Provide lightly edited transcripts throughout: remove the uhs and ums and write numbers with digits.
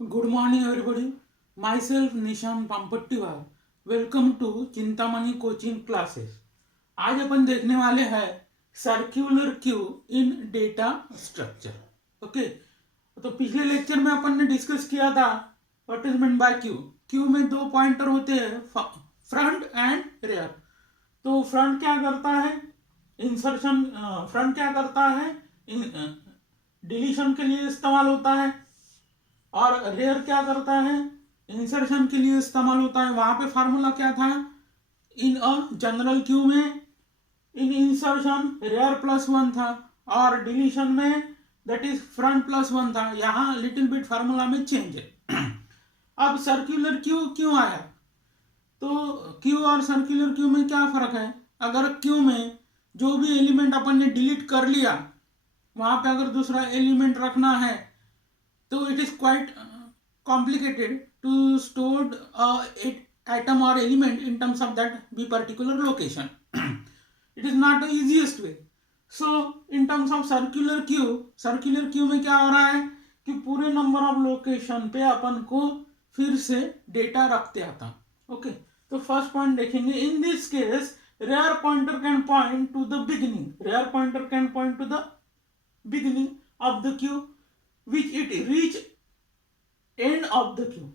Good morning, everybody. Myself Nishan Pampattiwal. Welcome to Chintamani coaching classes. आज अपन देखने वाले हैं circular queue in data structure. Okay, तो पिछले लेक्चर में अपन ने डिस्कस किया था what is mean by queue. Queue में दो पॉइंटर होते हैं, फ्रंट एंड रेयर. तो फ्रंट क्या करता है, इंसर्शन. फ्रंट क्या करता है, डिलीशन के लिए इस्तेमाल होता है. और रेयर क्या करता है, इंसर्शन के लिए इस्तेमाल होता है. वहां पे फार्मूला क्या था, इन अ जनरल क्यू में इन इंसर्शन रेयर +1 था और डिलीशन में दैट इज फ्रंट +1 था. यहाँ लिटिल बिट फार्मूला में चेंज है. अब सर्कुलर क्यू क्यों आया, तो क्यू और सर्कुलर क्यू में क्या फर्क है. अगर क्यू में जो भी एलिमेंट अपन ने डिलीट कर लिया, वहां पे अगर दूसरा एलिमेंट रखना है तो it is quite complicated to store atom or element in terms of that be particular location. It is not the easiest way. So in terms of circular queue में क्या हो रहा है कि पूरे नंबर ऑफ लोकेशन पे अपन को फिर से डेटा रखते आता. ओके, तो फर्स्ट पॉइंट देखेंगे. In this case rear pointer can point to the beginning. Rear pointer can point to the beginning of the queue which it reach end of the queue.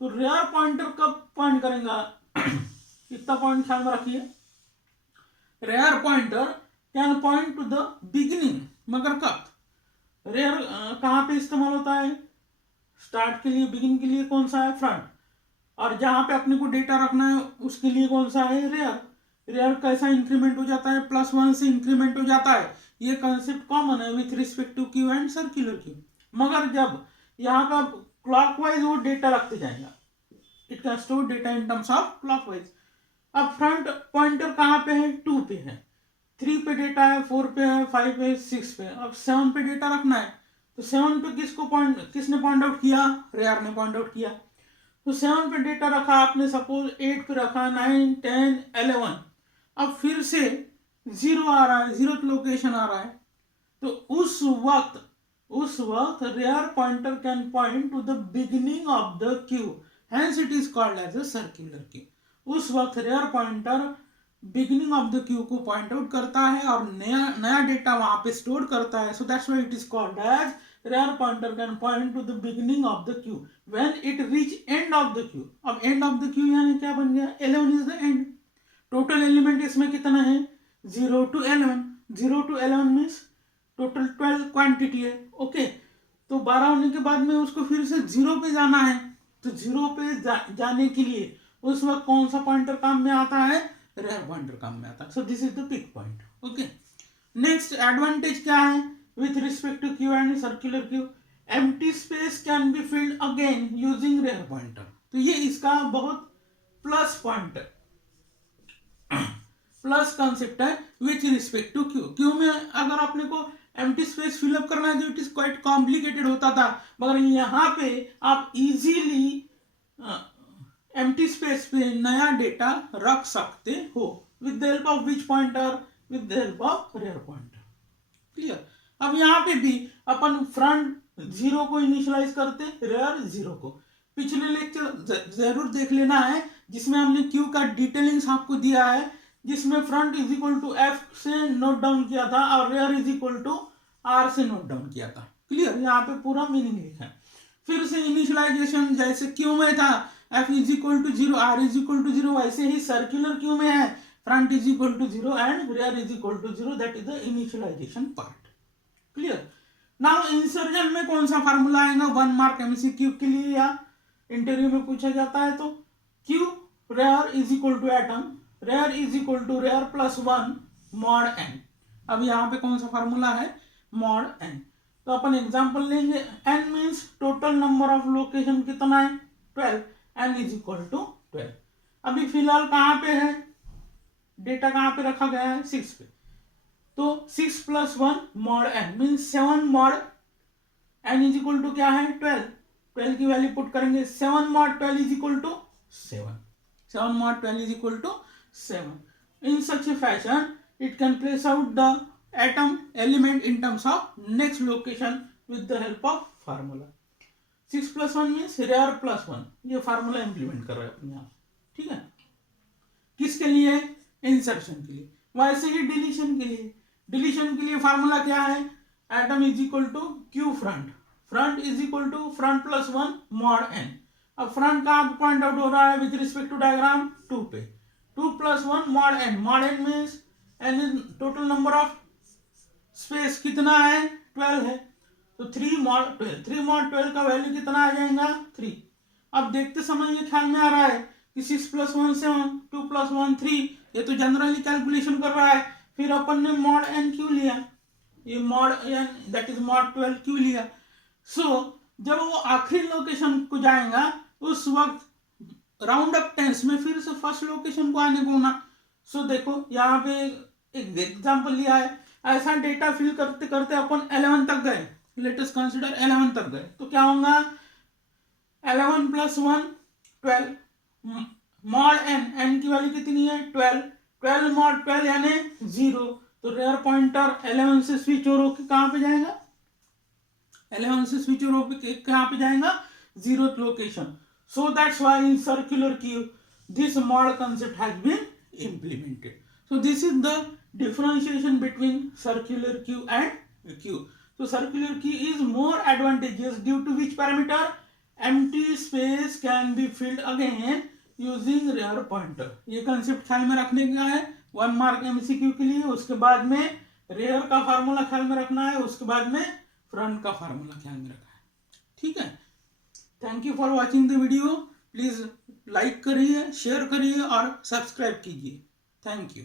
तो rear pointer कब point करेगा, इतना point ख्याल में रखिए. Rear pointer can point to the beginning, मगर कब. Rare कहाँ पे इस्तेमाल होता है, स्टार्ट के लिए, बिगिन के लिए कौन सा है, फ्रंट. और जहां पे अपने को डेटा रखना है उसके लिए कौन सा है, रेयर. रेयर कैसा इंक्रीमेंट हो जाता है, +1 से इंक्रीमेंट हो जाता है. ये कंसेप्ट कॉमन है with respect to queue and circular queue. मगर जब यहाँ का क्लॉकवाइज वो डेटा रखते जाएगा, it can store data in terms of clockwise. अब फ्रंट पॉइंटर कहाँ पे है, 2 पे है, 3 पे डेटा है, 4 पे है, 5 पे, 6 पे. अब 7 पे डेटा रखना है, तो 7 पे किसने पॉइंट आउट किया, रेयर ने पॉइंट आउट किया. तो 7 पे डेटा रखा आपने, सपोज 8 पे रखा, 9, 10, 11. अब फिर से 0 आ रहा है, 0th लोकेशन आ रहा है. तो उस वक्त rear pointer can point to the beginning of the queue, hence it is called as a circular queue. उस वक्त rear pointer beginning of the queue को पॉइंट आउट करता है और नया डेटा वहां पे स्टोर करता है. So that's why it is called as rear pointer can point to the beginning of the queue when it reach end of the queue. अब एंड ऑफ द क्यू यानी क्या बन गया, 11 is the end. Total element इसमें कितना है, 0 to 11. 0 to 11 means total 12 quantity है. Okay, तो 12 होने के बाद में उसको फिर से 0 पे जाना है. तो 0 पे जाने के लिए उस वक्त कौन सा पॉइंटर काम में आता है, रेयर पॉइंटर काम में आता है. So this is the peak point. Okay, next advantage क्या है with respect to queue and circular queue, empty space can be filled again using rear pointer. तो ये इसका बहुत प्लस पॉइंट है, प्लस कॉन्सेप्ट है with respect to queue. Queue में अगर अपने को एम्प्टी स्पेस फिलअप करना है तो इट इज क्वाइट कॉम्प्लिकेटेड होता था, मगर यहाँ पे आप इजीली एम्प्टी स्पेस पे नया डेटा रख सकते हो with the help of which pointer, with the help of rear pointer. Clear. अब यहाँ पे भी अपन फ्रंट 0 को इनिशियलाइज करते, रेयर 0 को. पिछले लेक्चर जरूर देख लेना है जिसमें हमने क्यू का डिटेलिंग्स आपको दिया है, जिसमें front is equal to F से नोट डाउन किया था और rear is equal to R से नोट डाउन किया था. क्लियर, यहाँ पे पूरा मीनिंग लिखा है. फिर से इनिशियलाइजेशन जैसे क्यू में था F is equal to 0, R is equal to 0, वैसे ही सर्कुलर क्यू में है front is equal to 0 and rear is equal to 0. That is the initialization part. Clear. Now insertion में कौन सा फार्मूला आएगा, 1 मार्क एमसीक्यू के लिए या इंटरव्यू में पूछा जाता है. तो queue rear is equal to item, rear is equal to rear +1 mod N. अब यहाँ पे कौन सा फार्मूला है, मॉड एन. तो अपन एग्जांपल लेंगे. N means total number of location कितना है, 12. N is equal to 12. अभी फिलहाल कहाँ पे है, डेटा कहाँ पे रखा गया है, 6 पे. तो 6 + 1 mod N means 7 mod N is equal to क्या है, 12. 12 की वैल्यू पुट करेंगे, 7 mod 12 is equal to 7. 7 mod 12 is equal to 7. In such a fashion, it can place out the atom element in terms of next location with the help of formula. 6+1 means rear +1, ये formula implement कर रहे हैं अपने आप, ठीक है। किसके लिए? इंसर्शन के लिए। वैसे ही डिलीशन के लिए, डिलीशन के लिए फार्मूला क्या है? Item is equal to queue front, front is equal to front +1 mod N. अब फ्रंट कहाँ पे पॉइंट आउट हो रहा है विद रिस्पेक्ट टू डायग्राम? 2 पे। 2 + 1 mod N, mod N means N is total number of space कितना है? 12 है, तो 3 मॉड 12, 3 मॉड 12 का वैल्यू कितना आ जाएगा? 3। अब देखते समय ये ख्याल में आ रहा है कि 6 + 1 7, 2 + 1 3, ये तो जनरली कैलकुलेशन कर रहा है। फिर अपन ने मॉड एन क्यू लिया, ये mod N that is mod 12 queue लिया। जब वो आखिरी लोकेशन को जाएगा उस वक्त राउंड अप टेंस में फिर से फर्स्ट लोकेशन को आने को ना। देखो यहाँ पे एक एग्जांपल लिया है, ऐसा डेटा फिल करते करते अपन 11 तक गए, लेट अस कंसीडर 11 तक गए, तो क्या होगा? 11 + 1 12 मॉड एन, एन की वैल्यू कितनी है? 12, 12 मॉड 12 यानी 0, तो रेयर पॉइंटर 11 से स्विच ओवर होकर कहाँ पे जाएगा? 11 से स्विच ओवर होकर कहाँ पे जाएगा? 0th location. So that's why in circular queue this mod concept has been implemented. So this is the differentiation between circular queue and queue. So circular queue is more advantageous due to which parameter? Empty space can be filled again using rear pointer. ये concept ख्याल में रखने का है 1 mark MCQ के लिए। उसके बाद में रेयर का फार्मूला ख्याल में रखना है, उसके बाद में फ्रंट का फार्मूला ख्याल में रखना है, ठीक है। Thank you for watching the video. Please like करिए, शेयर करिए और सब्सक्राइब कीजिए। Thank you.